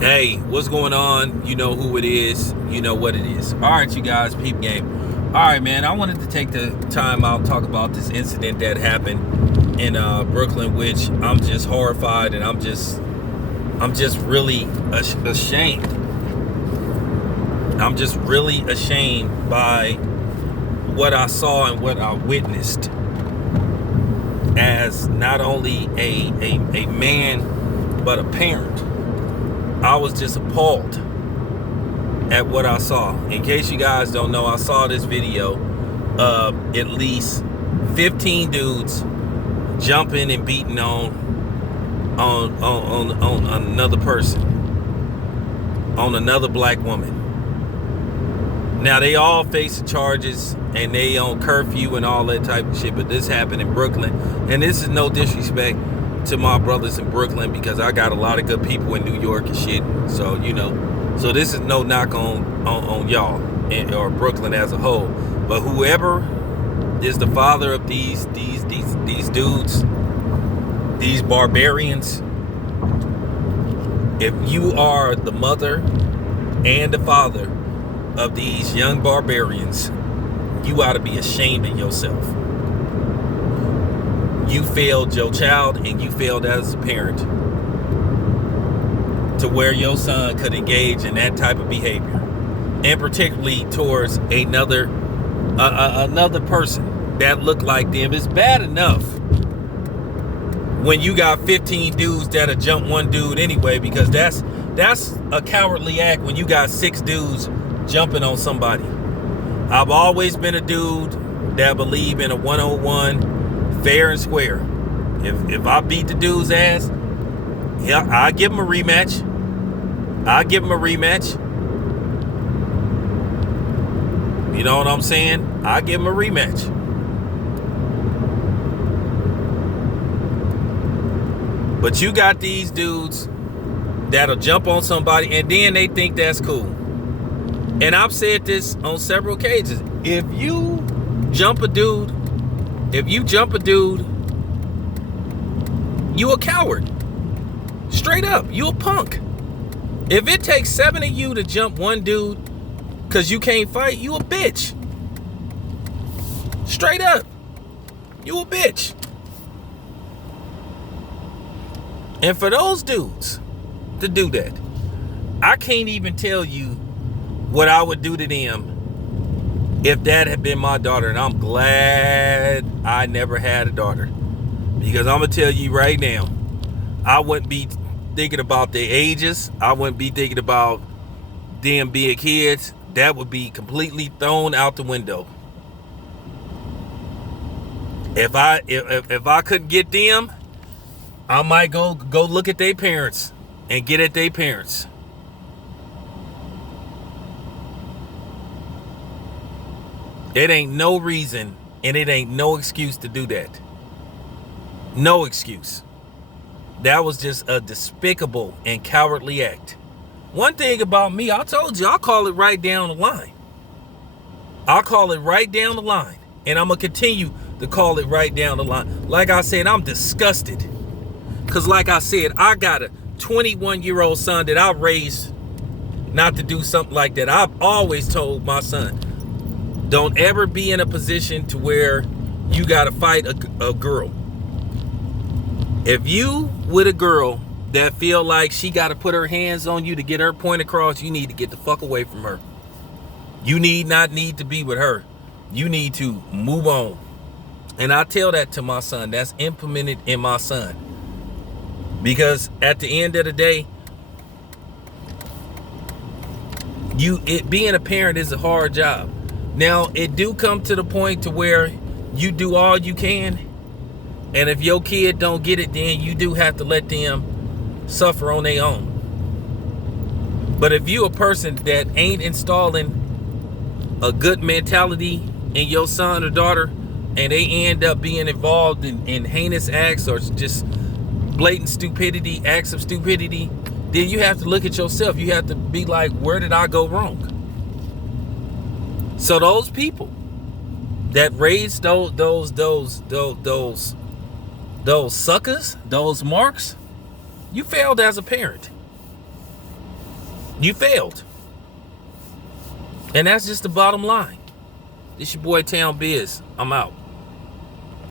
Hey, what's going on? You know who it is. You know what it is. All right, you guys, peep game. All right, man. I wanted to take the time out and talk about this incident that happened in Brooklyn, which I'm just horrified and I'm just really ashamed. I'm just really ashamed by what I saw and what I witnessed as not only a man but a parent. I was just appalled at what I saw. In case you guys don't know, I saw this video of at least 15 dudes jumping and beating on another person, on another black woman. Now they all facing charges and they on curfew and all that type of shit, but this happened in Brooklyn, and this is no disrespect to my brothers in Brooklyn, because I got a lot of good people in New York and shit. So so this is no knock on y'all or Brooklyn as a whole. But whoever is the father of these dudes, these barbarians, if you are the mother and the father of these young barbarians, you ought to be ashamed of yourself. You failed your child and you failed as a parent to where your son could engage in that type of behavior, and particularly towards another person that looked like them. It's bad enough when you got 15 dudes that'll jump one dude anyway, because that's a cowardly act when you got 6 dudes jumping on somebody. I've always been a dude that believe in a 101, fair and square. If I beat the dude's ass, yeah, I'll give him a rematch. You know what I'm saying? I'll give him a rematch. But you got these dudes that'll jump on somebody and then they think that's cool. And I've said this on several occasions. If you jump a dude, you a coward. Straight up, you a punk. If it takes 7 of you to jump one dude because you can't fight, you a bitch. Straight up, you a bitch. And for those dudes to do that, I can't even tell you what I would do to them if that had been my daughter. And I'm glad I never had a daughter, because I'm gonna tell you right now, I wouldn't be thinking about their ages. I wouldn't be thinking about them being kids. That would be completely thrown out the window. If I couldn't get them, I might go look at their parents and get at their parents. It ain't no reason and it ain't no excuse to do that. No excuse. That was just a despicable and cowardly act. One thing about me, I told you, I'll call it right down the line. I'll call it right down the line. And I'm going to continue to call it right down the line. Like I said, I'm disgusted. Because like I said, I got a 21-year-old son that I raised not to do something like that. I've always told my son, don't ever be in a position to where you got to fight a girl. If you with a girl that feel like she got to put her hands on you to get her point across, you need to get the fuck away from her. You need to be with her. You need to move on. And I tell that to my son. That's implemented in my son. Because at the end of the day, being a parent is a hard job. Now, it do come to the point to where you do all you can. And if your kid don't get it, then you do have to let them suffer on their own. But if you a person that ain't installing a good mentality in your son or daughter, and they end up being involved in heinous acts or just blatant stupidity, acts of stupidity, then you have to look at yourself. You have to be like, where did I go wrong? So those people that raised those suckers, those marks, you failed as a parent. You failed. And that's just the bottom line. This your boy Town Biz. I'm out.